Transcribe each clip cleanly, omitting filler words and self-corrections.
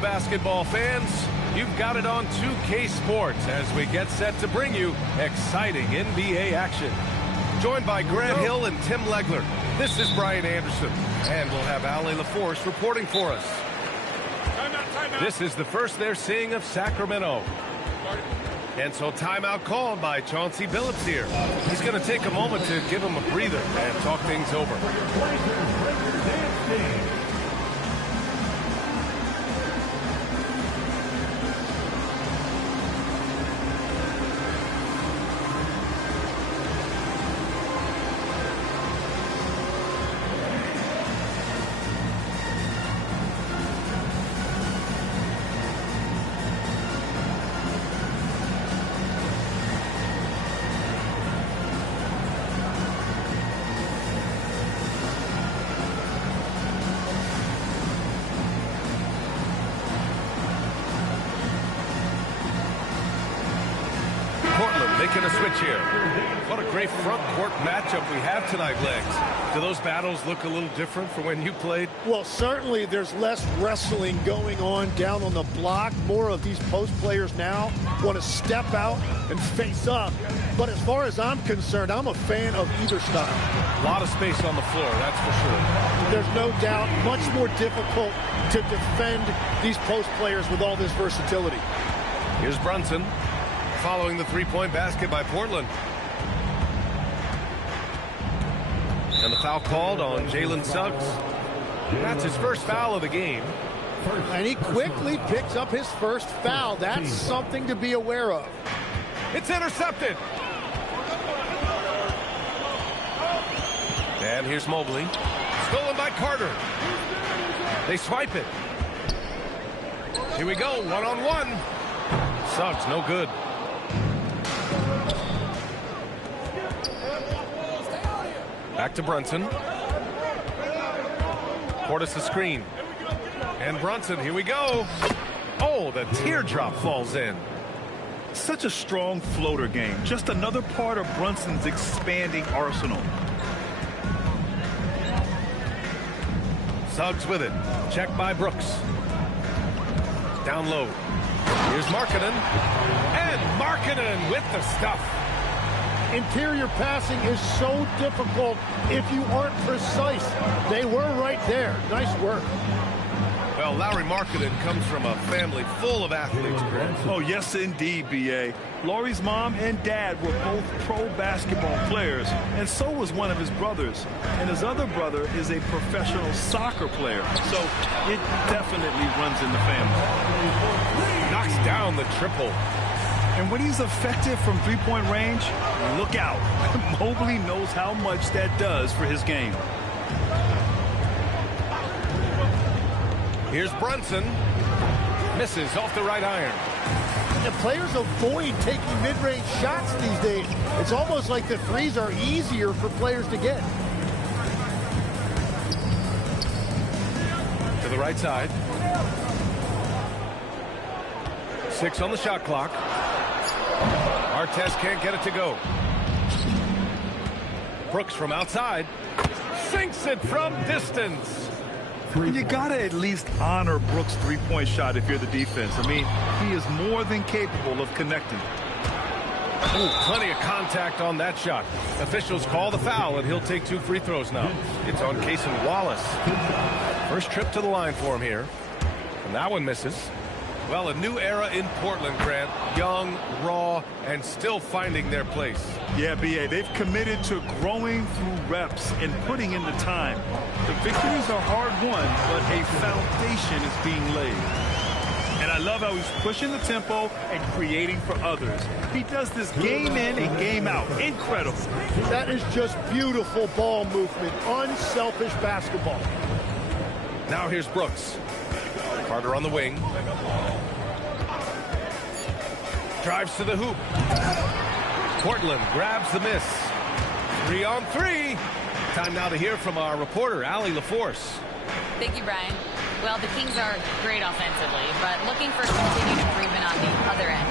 basketball fans. You've got it on 2K Sports as we get set to bring you exciting NBA action. Joined by Grant Hill and Tim Legler, this is Brian Anderson, and we'll have Ali LaForce reporting for us. Timeout. This is the first they're seeing of Sacramento. And so timeout called by Chauncey Billups here. He's going to take a moment to give him a breather and talk things over. Making a switch here. What a great front court matchup we have tonight, Legs. Do those battles look a little different from when you played? Well, certainly there's less wrestling going on down on the block. More of these post players now want to step out and face up. But as far as I'm concerned, I'm a fan of either style. A lot of space on the floor, that's for sure. There's no doubt much more difficult to defend these post players with all this versatility. Here's Brunson, following the three-point basket by Portland. And the foul called on Jalen Suggs. That's his first foul of the game. And he quickly picks up his first foul. That's something to be aware of. It's intercepted. And here's Mobley. Stolen by Carter. They swipe it. Here we go, one-on-one. Suggs, no good. Back to Brunson. Portis the screen. And Brunson, here we go. Oh, the teardrop falls in. Such a strong floater game. Just another part of Brunson's expanding arsenal. Suggs with it. Checked by Brooks. Down low. Here's Markkanen. And Markkanen with the stuff. Interior passing is so difficult if you aren't precise. They were right there. Nice work. Well, Lauri Markkanen comes from a family full of athletes, Grant. Oh, yes, indeed, B.A. Lauri's mom and dad were both pro basketball players, and so was one of his brothers. And his other brother is a professional soccer player, so it definitely runs in the family. Knocks down the triple. And when he's effective from three-point range, look out. Mobley knows how much that does for his game. Here's Brunson. Misses off the right iron. And players avoid taking mid-range shots these days. It's almost like the threes are easier for players to get. To the right side. 6 on the shot clock. Artest can't get it to go. Brooks from outside. Sinks it from distance. You gotta at least honor Brooks' three-point shot if you're the defense. I mean, he is more than capable of connecting. Ooh, plenty of contact on that shot. Officials call the foul, and he'll take 2 free throws now. It's on Cason Wallace. First trip to the line for him here. And that one misses. Well, a new era in Portland, Grant. Young, raw, and still finding their place. Yeah, B.A., they've committed to growing through reps and putting in the time. The victories are hard-won, but a foundation is being laid. And I love how he's pushing the tempo and creating for others. He does this game in and game out. Incredible. That is just beautiful ball movement. Unselfish basketball. Now here's Brooks. Carter on the wing. Drives to the hoop. Portland grabs the miss. 3 on 3. Time now to hear from our reporter, Ali LaForce. Thank you, Brian. Well, the Kings are great offensively, but looking for continued improvement on the other end.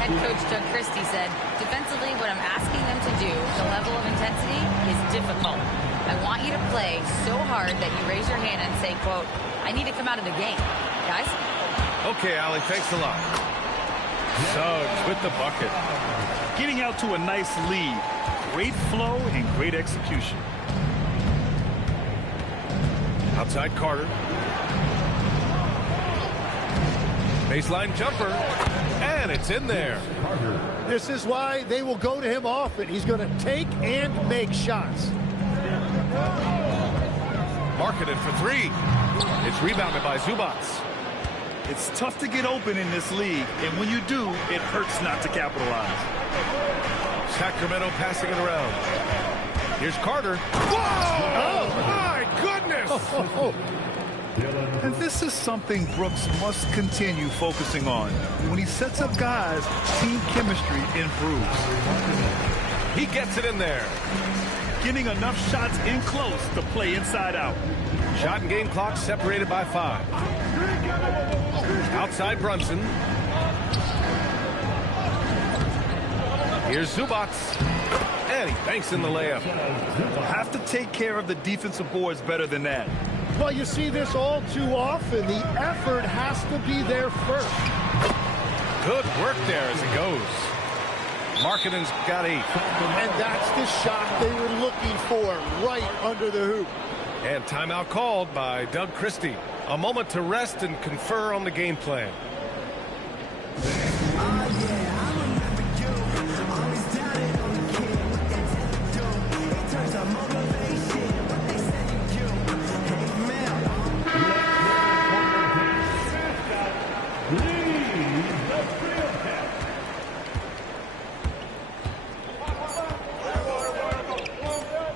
Head coach Doug Christie said, defensively, what I'm asking them to do, the level of intensity, is difficult. I want you to play so hard that you raise your hand and say, quote, I need to come out of the game. Guys? Okay, Allie, thanks a lot. Suggs with the bucket. Getting out to a nice lead. Great flow and great execution. Outside Carter. Baseline jumper. And it's in there. This is why they will go to him often. He's going to take and make shots. Marketed for three. It's rebounded by Zubats. It's tough to get open in this league, and when you do, it hurts not to capitalize. Sacramento passing it around. Here's Carter. Whoa! Oh, my goodness! And this is something Brooks must continue focusing on. When he sets up guys, team chemistry improves. He gets it in there. Getting enough shots in close to play inside out. Shot and game clock separated by 5. Outside Brunson. Here's Zubats. And he banks in the layup. They'll have to take care of the defensive boards better than that. Well, you see this all too often. The effort has to be there first. Good work there as it goes. Markkanen's got 8. And that's the shot they were looking for, right under the hoop. And timeout called by Doug Christie. A moment to rest and confer on the game plan.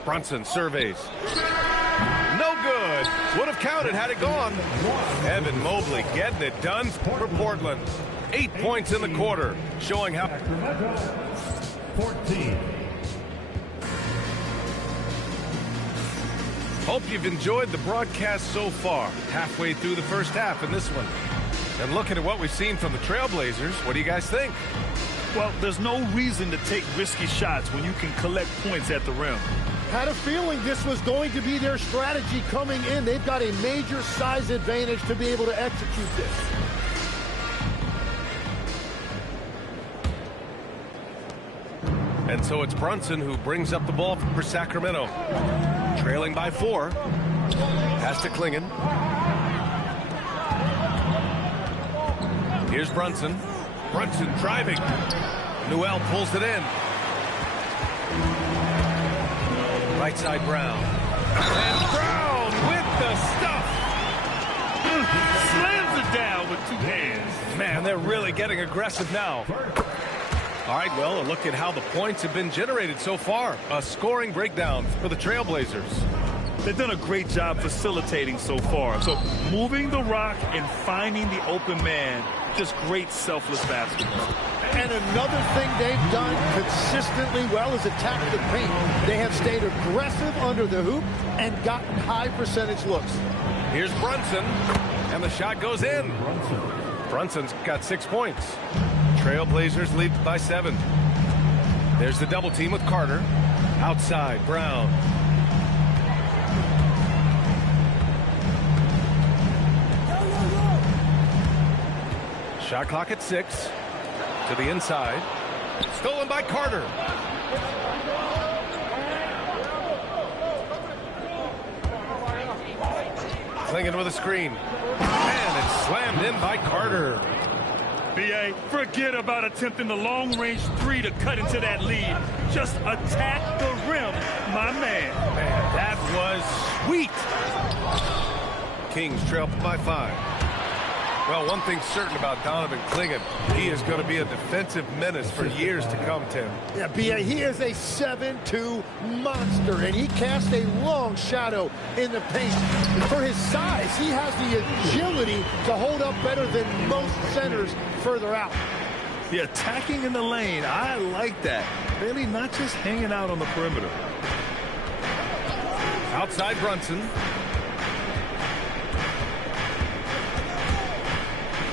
Brunson surveys. No good. Would have counted had it gone. Evan Mobley getting it done for Portland. 8 points in the quarter, showing how. 14. Hope you've enjoyed the broadcast so far. Halfway through the first half in this one. And looking at what we've seen from the Trailblazers, what do you guys think? Well, there's no reason to take risky shots when you can collect points at the rim. Had a feeling this was going to be their strategy coming in. They've got a major size advantage to be able to execute this. And so it's Brunson who brings up the ball for Sacramento. Trailing by 4. Pass to Klingon. Here's Brunson. Brunson driving. Newell pulls it in. Right side Brown. And Brown with the stuff. Slams it down with 2 hands. Man, they're really getting aggressive now. All right, well, a look at how the points have been generated so far. A scoring breakdown for the Trailblazers. They've done a great job facilitating so far. So moving the rock and finding the open man, just great selfless basketball. And another thing they've done consistently well is attack the paint. They have stayed aggressive under the hoop and gotten high percentage looks. Here's Brunson, and the shot goes in. Brunson's got 6 points. Trailblazers lead by 7. There's the double team with Carter. Outside, Brown. Shot clock at 6. To the inside. Stolen by Carter. Klingon with a screen. And it's slammed in by Carter. B.A., forget about attempting the long-range 3 to cut into that lead. Just attack the rim, my man. Man, that was sweet. Kings trail by 5. Well, one thing's certain about Donovan Klingon. He is going to be a defensive menace for years to come, Tim. Yeah, B.A., he is a 7'2" monster, and he casts a long shadow in the paint. For his size, he has the agility to hold up better than most centers further out. The attacking in the lane, I like that. Really not just hanging out on the perimeter. Outside Brunson.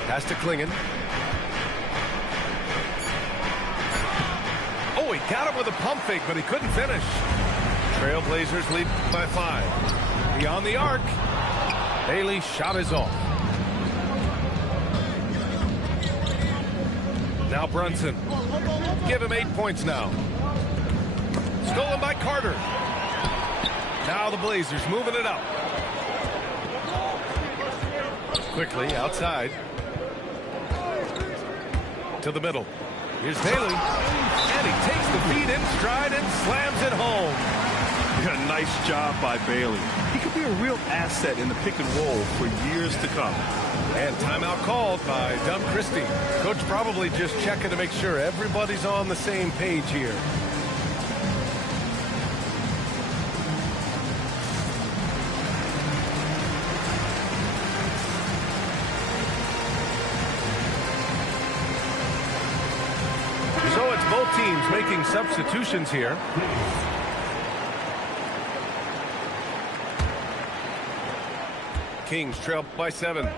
Pass to Klingon. Oh, he got him with a pump fake, but he couldn't finish. Trailblazers lead by 5. Beyond the arc. Bailey's shot is off. Now Brunson. Give him 8 points now. Stolen by Carter. Now the Blazers moving it up. Quickly outside. To the middle. Here's Haley. And he takes the feed in stride and slams it home. Yeah, nice job by Bailey. He could be a real asset in the pick and roll for years to come. And timeout called by Doug Christie. Coach probably just checking to make sure everybody's on the same page here. So it's both teams making substitutions here. Kings trail by 7.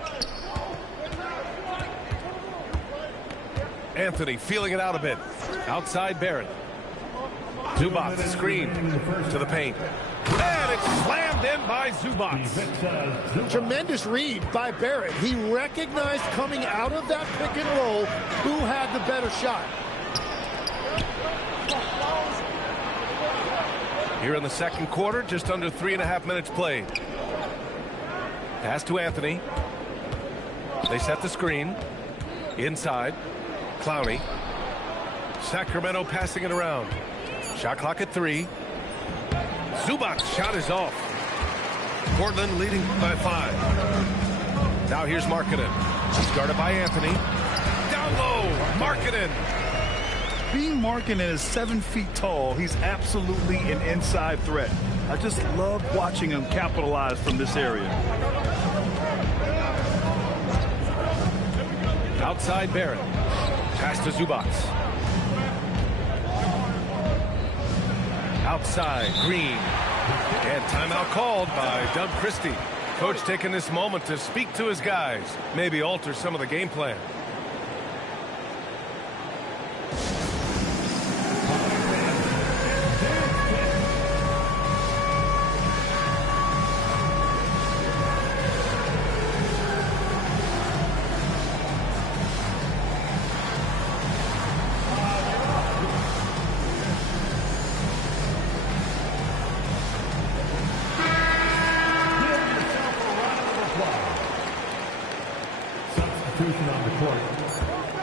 Anthony feeling it out a bit. Outside Barrett. Zubac screen to the paint. And it's slammed in by Zubac. Tremendous read by Barrett. He recognized coming out of that pick and roll who had the better shot. Here in the second quarter, just under 3.5 minutes played. Pass to Anthony. They set the screen. Inside. Clowney. Sacramento passing it around. Shot clock at 3. Zubac's shot is off. Portland leading by 5. Now here's Markkanen. He's guarded by Anthony. Down low. Markkanen. Being Markkanen is 7 feet tall, he's absolutely an inside threat. I just love watching him capitalize from this area. Outside Barrett. Pass to Zubac. Outside Green. And timeout called by Doug Christie. Coach taking this moment to speak to his guys. Maybe alter some of the game plan.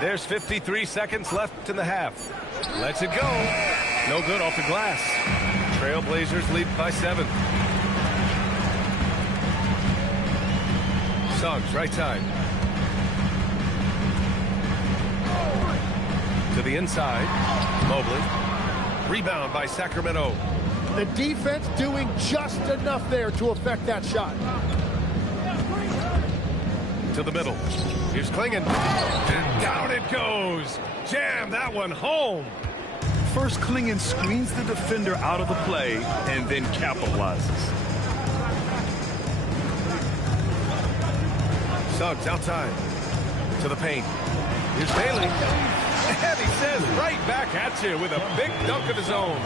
There's 53 seconds left in the half. Lets it go. No good off the glass. Trailblazers lead by 7. Suggs, right side. To the inside. Mobley. Rebound by Sacramento. The defense doing just enough there to affect that shot. To the middle. Here's Klingon. And down it goes. Jam that one home. First, Klingon screens the defender out of the play and then capitalizes. Suggs outside. To the paint. Here's Bailey. And he says right back at you with a big dunk of his own.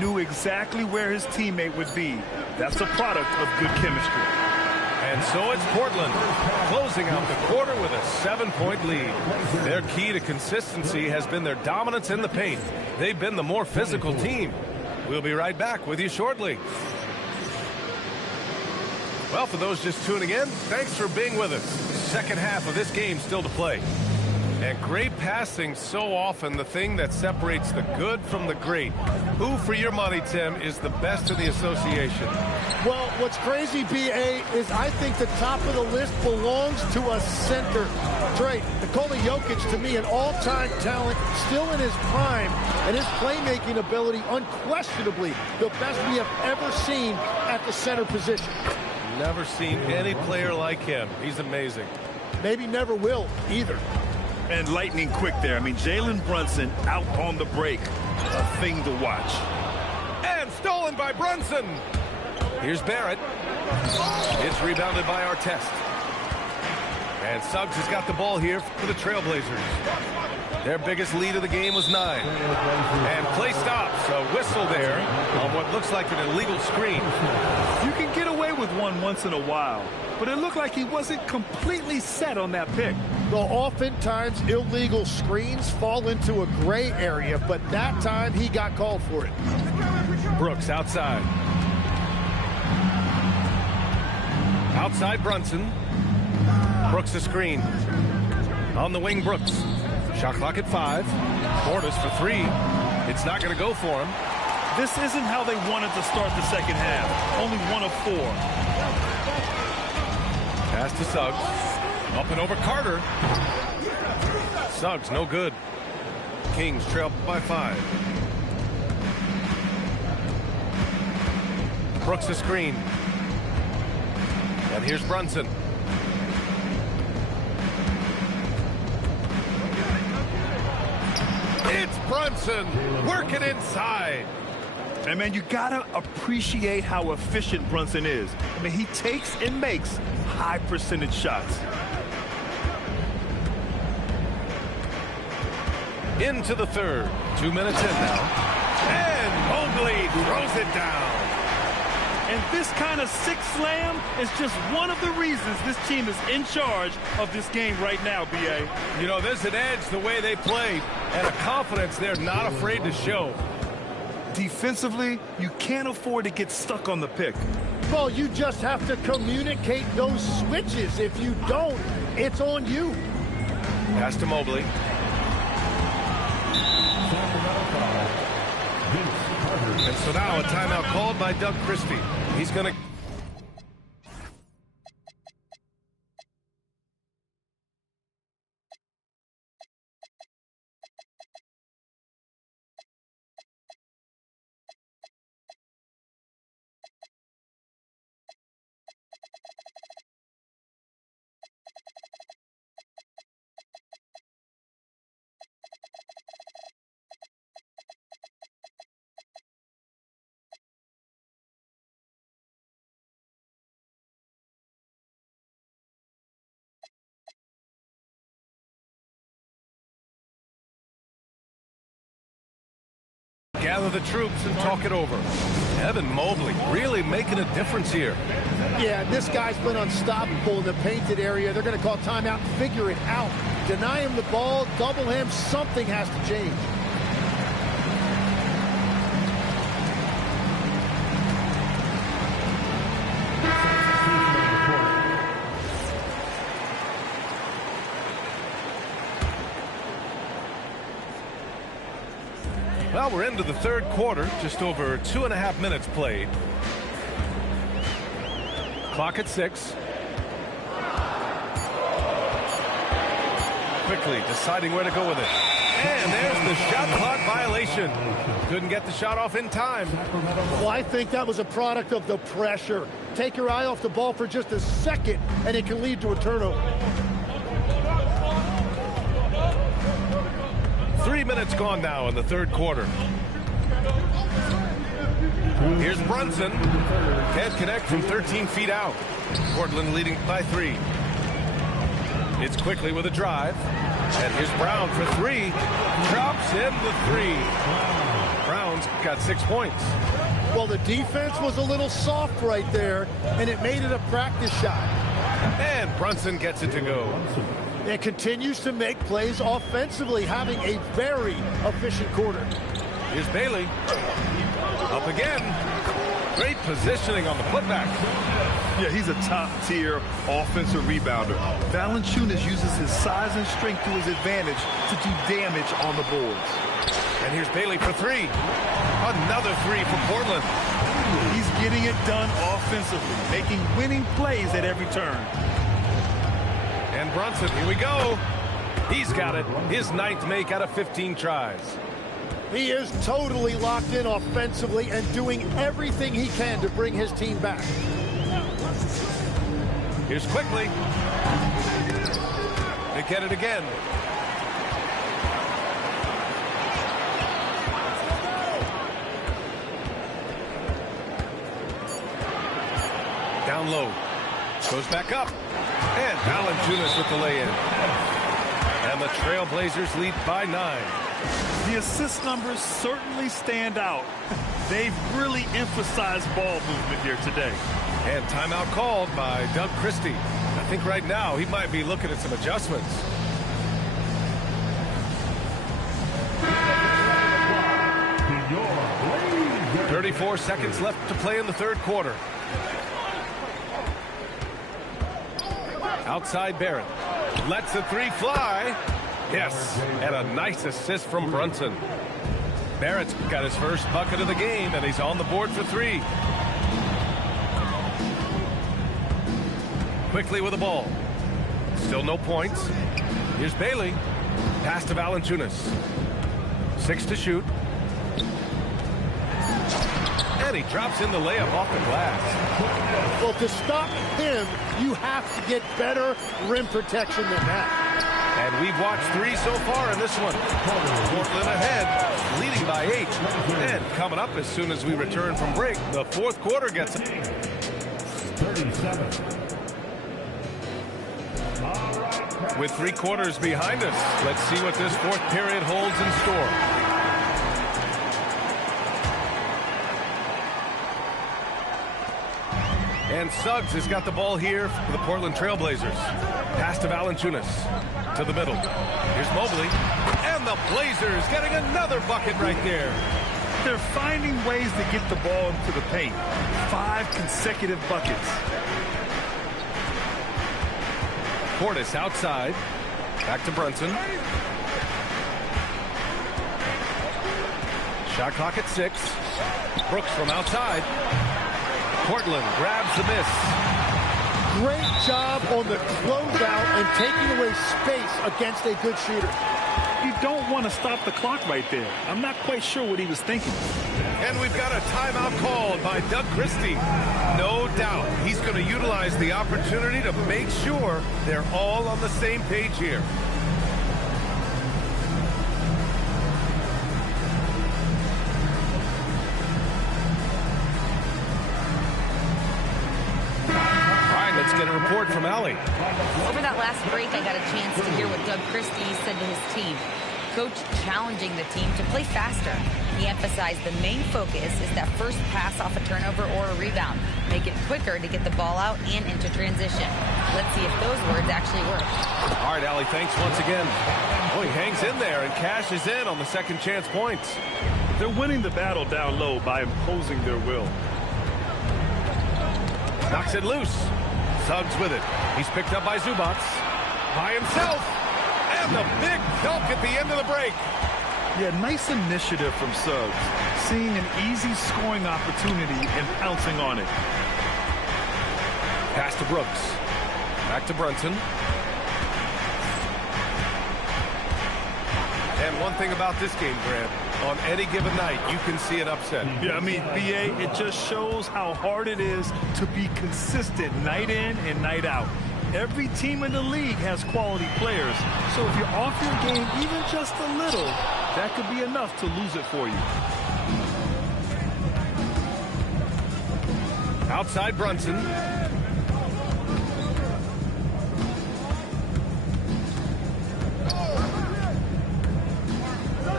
Knew exactly where his teammate would be. That's a product of good chemistry. And so it's Portland closing out the quarter with a 7-point lead. Their key to consistency has been their dominance in the paint. They've been the more physical team. We'll be right back with you shortly. Well, for those just tuning in, thanks for being with us. Second half of this game still to play. And great passing, so often the thing that separates the good from the great. Who, for your money, Tim, is the best in the association? Well, what's crazy, B.A., is I think the top of the list belongs to a center. Trey, Nikola Jokic, to me, an all-time talent, still in his prime, and his playmaking ability, unquestionably, the best we have ever seen at the center position. Never seen any player like him. He's amazing. Maybe never will, either. And lightning quick there. I mean, Jalen Brunson out on the break. A thing to watch. And stolen by Brunson. Here's Barrett. It's rebounded by Artest. And Suggs has got the ball here for the Trailblazers. Their biggest lead of the game was 9. And play stops. A whistle there on what looks like an illegal screen. You can get away with one once in a while, but it looked like he wasn't completely set on that pick. Well, oftentimes illegal screens fall into a gray area, but that time he got called for it. Brooks outside. Outside Brunson. Brooks a screen. On the wing, Brooks. Shot clock at 5. Portis for 3. It's not going to go for him. This isn't how they wanted to start the second half. Only 1 of 4. Pass to Suggs. Up and over Carter. Suggs, no good. Kings trail by 5. Brooks a screen. And here's Brunson. It's Brunson working inside. And, man, you got to appreciate how efficient Brunson is. I mean, he takes and makes high percentage shots. Into the third. 2 minutes in now. And Mobley throws it down. And this kind of six slam is just one of the reasons this team is in charge of this game right now, B.A. You know, there's an edge the way they play and a confidence they're not afraid to show. Defensively, you can't afford to get stuck on the pick. Well, you just have to communicate those switches. If you don't, it's on you. Pass to Mobley. And so now a timeout called by Doug Christie. He's going to... gather the troops and talk it over. Evan Mobley really making a difference here. Yeah, this guy's been unstoppable in the painted area. They're going to call timeout and figure it out. Deny him the ball, double him, something has to change. Well, we're into the third quarter, just over 2.5 minutes played. Clock at 6. Quickly deciding where to go with it. And there's the shot clock violation. Couldn't get the shot off in time. Well, I think that was a product of the pressure. Take your eye off the ball for just a second, and it can lead to a turnover. 3 minutes gone now in the third quarter. Here's Brunson. Can't connect from 13 feet out. Portland leading by 3. It's quickly with a drive. And here's Brown for 3. Drops in the 3. Brown's got 6 points. Well, the defense was a little soft right there, and it made it a practice shot. And Brunson gets it to go. And continues to make plays offensively, having a very efficient quarter. Here's Bailey. Up again. Great positioning on the putback. Yeah, he's a top-tier offensive rebounder. Valanciunas uses his size and strength to his advantage to do damage on the boards. And here's Bailey for 3. Another 3 for Portland. He's getting it done offensively, making winning plays at every turn. And Brunson, here we go. He's got it. His 9th make out of 15 tries. He is totally locked in offensively and doing everything he can to bring his team back. Here's quickly. They get it again. Down low. Goes back up. And Valanciunas with the lay-in. And the Trailblazers lead by 9. The assist numbers certainly stand out. They've really emphasized ball movement here today. And timeout called by Doug Christie. I think right now he might be looking at some adjustments. 34 seconds left to play in the third quarter. Outside Barrett. Lets the three fly. Yes, and a nice assist from Brunson. Barrett's got his first bucket of the game, and he's on the board for three. Quickly with the ball. Still no points. Here's Bailey. Pass to Valanciunas. 6 to shoot. And he drops in the layup off the glass. Well, to stop him, you have to get better rim protection than that. And we've watched 3 so far in this one. Portland ahead, leading by 8. And coming up as soon as we return from break, the fourth quarter gets 37. With 3 quarters behind us, let's see what this fourth period holds in store. And Suggs has got the ball here for the Portland Trailblazers. Pass to Valanciunas. To the middle. Here's Mobley. And the Blazers getting another bucket right there. They're finding ways to get the ball into the paint. 5 consecutive buckets. Portis outside. Back to Brunson. Shot clock at 6. Brooks from outside. Portland grabs the miss. Great job on the closeout and taking away space against a good shooter. You don't want to stop the clock right there. I'm not quite sure what he was thinking. And we've got a timeout called by Doug Christie. No doubt he's going to utilize the opportunity to make sure they're all on the same page here. Let's get a report from Allie. Over that last break, I got a chance to hear what Doug Christie said to his team. Coach challenging the team to play faster. He emphasized the main focus is that first pass off a turnover or a rebound. Make it quicker to get the ball out and into transition. Let's see if those words actually work. All right, Allie, thanks once again. Oh, he hangs in there and cashes in on the second chance points. They're winning the battle down low by imposing their will. Knocks it loose. Suggs with it. He's picked up by Zubac. By himself. And the big dunk at the end of the break. Yeah, nice initiative from Suggs. Seeing an easy scoring opportunity and pouncing on it. Pass to Brooks. Back to Brunson. And one thing about this game, Grant, on any given night, you can see an upset. Yeah, I mean, BA, it just shows how hard it is to be consistent night in and night out. Every team in the league has quality players, so if you're off your game even just a little, that could be enough to lose it for you. Outside Brunson.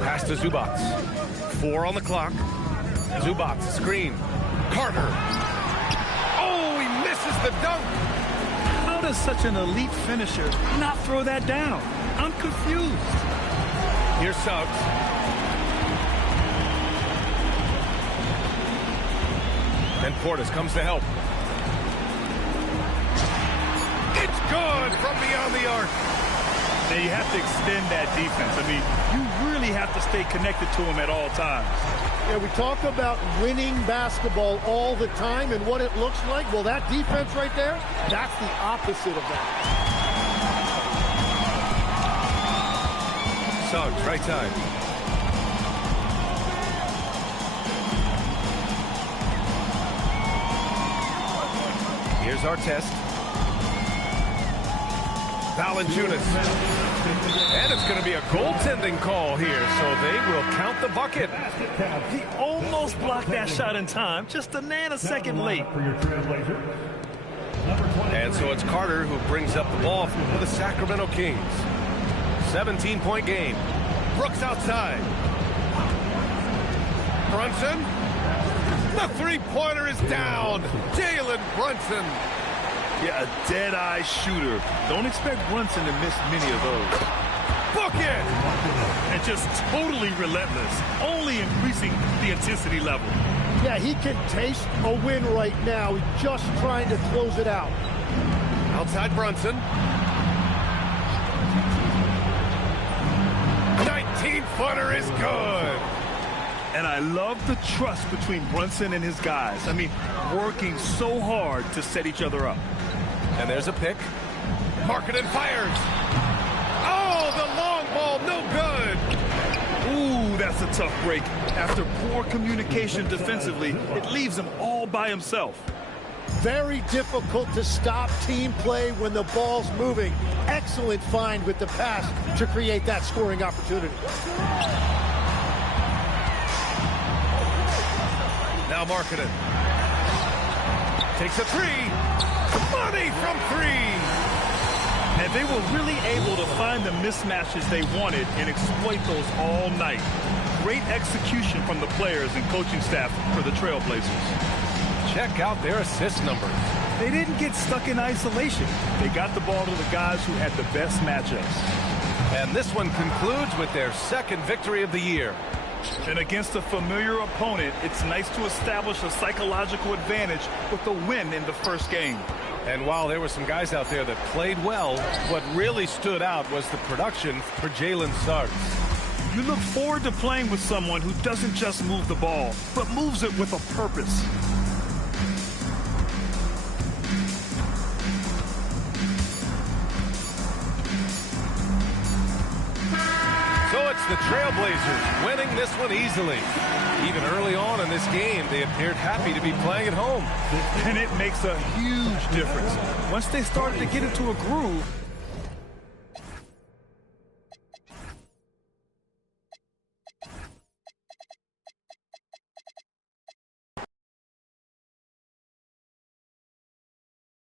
Pass to Zubac. 4 on the clock. Zubac, screen. Carter. Oh, he misses the dunk. How does such an elite finisher not throw that down? I'm confused. Here's Suggs. And Portis comes to help. It's good from beyond the arc. Now you have to extend that defense. I mean, you really have to stay connected to him at all times. Yeah, we talk about winning basketball all the time and what it looks like. Well, that defense right there, that's the opposite of that. Suggs, right side. Here's our test. Valanciunas. And it's going to be a goaltending call here, so they will count the bucket. He almost blocked that shot in time, just a nanosecond late. And so it's Carter who brings up the ball for the Sacramento Kings. 17-point game. Brooks outside. Brunson. The three-pointer is down. Jalen Brunson. Yeah, a dead-eye shooter. Don't expect Brunson to miss many of those. Book it! And just totally relentless, only increasing the intensity level. Yeah, he can taste a win right now. He's just trying to close it out. Outside Brunson. 19-footer is good. And I love the trust between Brunson and his guys. I mean, working so hard to set each other up. And there's a pick. Markkanen fires. Oh, the long ball, no good. Ooh, that's a tough break. After poor communication defensively, it leaves him all by himself. Very difficult to stop team play when the ball's moving. Excellent find with the pass to create that scoring opportunity. Now Markkanen takes a three. Money from three. And they were really able to find the mismatches they wanted and exploit those all night. Great execution from the players and coaching staff for the Trailblazers. Check out their assist numbers. They didn't get stuck in isolation. They got the ball to the guys who had the best matchups. And this one concludes with their second victory of the year. And against a familiar opponent, it's nice to establish a psychological advantage with the win in the first game. And while there were some guys out there that played well, what really stood out was the production for Jalen Suggs. You look forward to playing with someone who doesn't just move the ball, but moves it with a purpose. So it's the Trailblazers winning this one easily. Even early on in this game, they appeared happy to be playing at home. And it makes a huge difference. Once they started to get into a groove,